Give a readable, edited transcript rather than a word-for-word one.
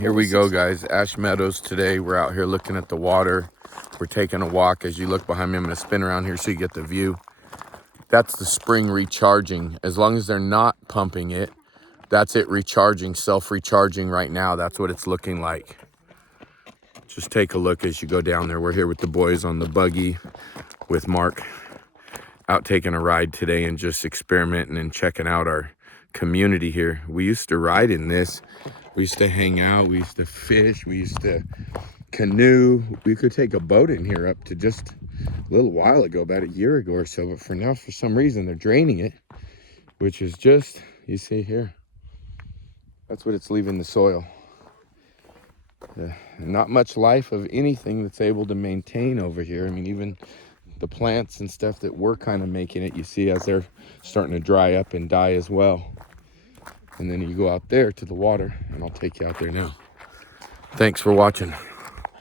Here we go, guys. Ash Meadows today. We're out here looking at the water. We're taking a walk. As you look behind me, I'm going to spin around here so you get the view. That's the spring recharging. As long as they're not pumping it, that's it recharging, self-recharging right now. That's what it's looking like. Just take a look as you go down there. We're here with the boys on the buggy with Mark, out taking a ride today and just experimenting and checking out our community here. We used to ride in this. We used to hang out. We used to fish. We used to canoe. We could take a boat in here up to just a little while ago, about a year ago or so. But for now, for some reason, they're draining it, which is just, you see here, that's what it's leaving the soil. Not much life of anything that's able to maintain over here. I mean, even the plants and stuff that we're kind of making it, you see as they're starting to dry up and die as well. And then you go out there to the water, and I'll take you out there now. Thanks for watching.